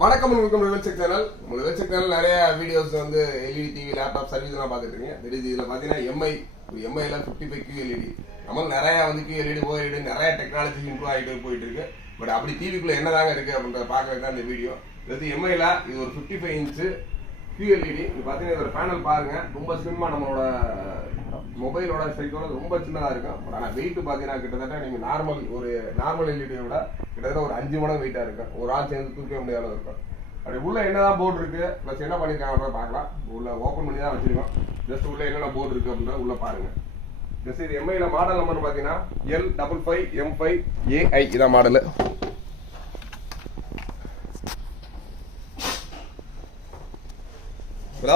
வணக்கம் வெல்செக் சேனல். உங்களுக்கு வெல்செக் சேனல் நிறைய வீடியோஸ் வந்து எல்இடி டிவி லேப்டாப் சர்வீஸ் எல்லாம் பார்த்துட்டு இருக்கீங்க. தெரியுது இதுல பாத்தீங்கன்னா எம்ஐல 55 QLED நம்ம நிறைய வந்து QLED OLED நிறைய டெக்னாலஜி இம்ப்ரூவ் ஆகிட்டு போயிட்டு இருக்கு. பட் அப்படி டிவிக்குள்ள என்னதாங்க இருக்கு அப்படின்றத பார்க்கறது தான் இந்த வீடியோ. இது எம்ஐல இது ஒரு 55 இன்ச் QLED. இது பாத்தீங்கன்னா இதோட பேனல் பாருங்க, ரொம்ப ஸ்லிம்மா நம்மளோட மொபைலோட சைஸோட ரொம்ப சின்னதா இருக்கும். பட் ஆனால் வெயிட் பார்த்தீங்கன்னா கிட்டத்தட்ட நீங்கள் நார்மல் எல்இடியை விட கிட்டத்தட்ட ஒரு 5 மடங்கு வெயிட்டா இருக்கும். ஒரு ஆள் சேர்ந்து தூக்க முடியாத இருக்கும். அப்படி உள்ள என்னதான் போர்டு இருக்கு ப்ளஸ் என்ன பண்ணியிருக்காங்க பார்க்கலாம். உள்ள ஓப்பன் பண்ணி தான் வச்சிருக்கோம். ஜஸ்ட் உள்ள என்னென்ன போர்டு இருக்கு அப்படின்றத உள்ள பாருங்க. ஜஸ்ட் இது எம்ஐல மாடல் நம்பர் பார்த்தீங்கன்னா L55M5AI இதான் மாடலு.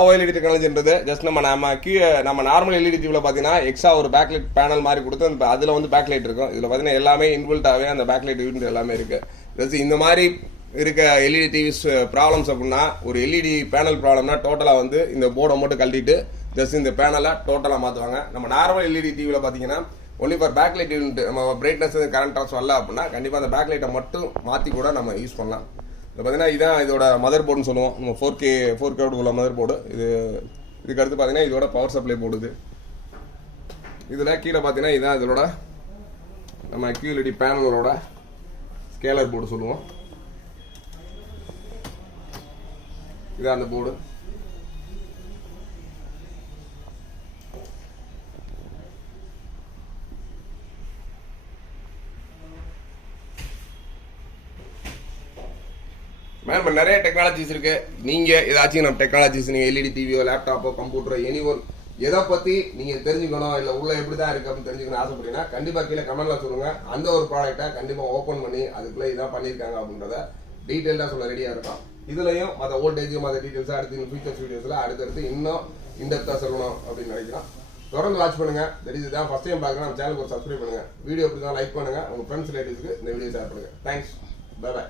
OLED டெக்னாலஜின்றது ஜஸ்ட் நம்ம நார்மல் எல்இடி டிவியில் பார்த்தீங்கன்னா எக்ஸ்ட்ரா ஒரு பேக்லைட் பேனல் மாதிரி கொடுத்து அதில் வந்து பேக்லைட் இருக்கும். இதில் பார்த்தீங்கன்னா எல்லாமே இன்பில்ட்டாகவே அந்த பேக்லைட் யூனிட் எல்லாமே இருக்கு. ஜஸ்ட் இந்த மாதிரி இருக்க எல்இடி டிவிஸ் ப்ராப்ளம்ஸ் அப்படின்னா ஒரு எல்இடி பேனல் ப்ராப்ளம்னா டோட்டலாக வந்து இந்த போர்டை மட்டும் கழட்டிட்டு ஜஸ்ட் இந்த பேனலை டோட்டலாக மாற்றுவாங்க. நம்ம நார்மல் எல்இடி டிவியில் பார்த்தீங்கன்னா ஒன்லி ஃபார் பேக்லைட் யூனிட் நம்ம பிரைட்னஸ் கரண்ட் வரல அப்படின்னா கண்டிப்பாக அந்த பேக்லைட்டை மட்டும் மாற்றி கூட நம்ம யூஸ் பண்ணலாம். இப்போ பார்த்தீங்கன்னா இதான் இதோட மதர் போர்டுன்னு சொல்லுவோம். நம்ம 4K உள்ள மதர் போர்டு இது. இதுக்கு அடுத்து பார்த்தீங்கன்னா இதோட பவர் சப்ளை போடுது. இதில் கீழே பார்த்தீங்கன்னா இதான் இதோட நம்ம QLED பேனலோட ஸ்கேலர் போர்டு சொல்லுவோம். இதான் அந்த போர்டு. மேம் நிறைய டெக்னாலஜிஸ் இருக்கு. நீங்க ஏதாச்சும் நம்ம டெக்னாலஜிஸ் நீங்க எல்இடி டிவியோ லேப்டாப்போ கம்ப்யூட்டரோ எனிஒன் எதை பத்தி நீங்க தெரிஞ்சுக்கணும் இல்ல உள்ள எப்படிதான் இருக்கு அப்படின்னு தெரிஞ்சுக்கணும் ஆசைப்பட்டீங்கன்னா கண்டிப்பா கீழே கமெண்ட்ல சொல்லுங்க. அந்த ஒரு ப்ராடக்ட்டை கண்டிப்பா ஓபன் பண்ணி அதுக்குள்ள இதான் பண்ணிருக்காங்க அப்படின்றத டீட்டெயிலா சொல்ல ரெடியா இருக்கும். இதுலயும் மற்ற வோல்டேஜ் மற்ற டீட்டெயில்ஸா அடுத்து ஃபியூச்சர்ஸ் வீடியோஸ்ல அடுத்தடுத்து இன்னும் இன்டெப்தா சொல்லணும் அப்படின்னு நினைக்கிறோம். தொடர்ந்து வாட்ச் பண்ணுங்க. இதுதான் ஃபர்ஸ்ட் டைம் பார்க்குறேன் நம்ம சேனலுக்கு ஒரு சப்ஸ்கிரைப் பண்ணுங்க. வீடியோ எப்படி தான் லைக் பண்ணுங்க. உங்க ஃப்ரெண்ட்ஸ் ரிலேட்டிவ்ஸ்க்கு இந்த வீடியோ ஷேர் பண்ணுங்க. தேங்க்ஸ். Bye by.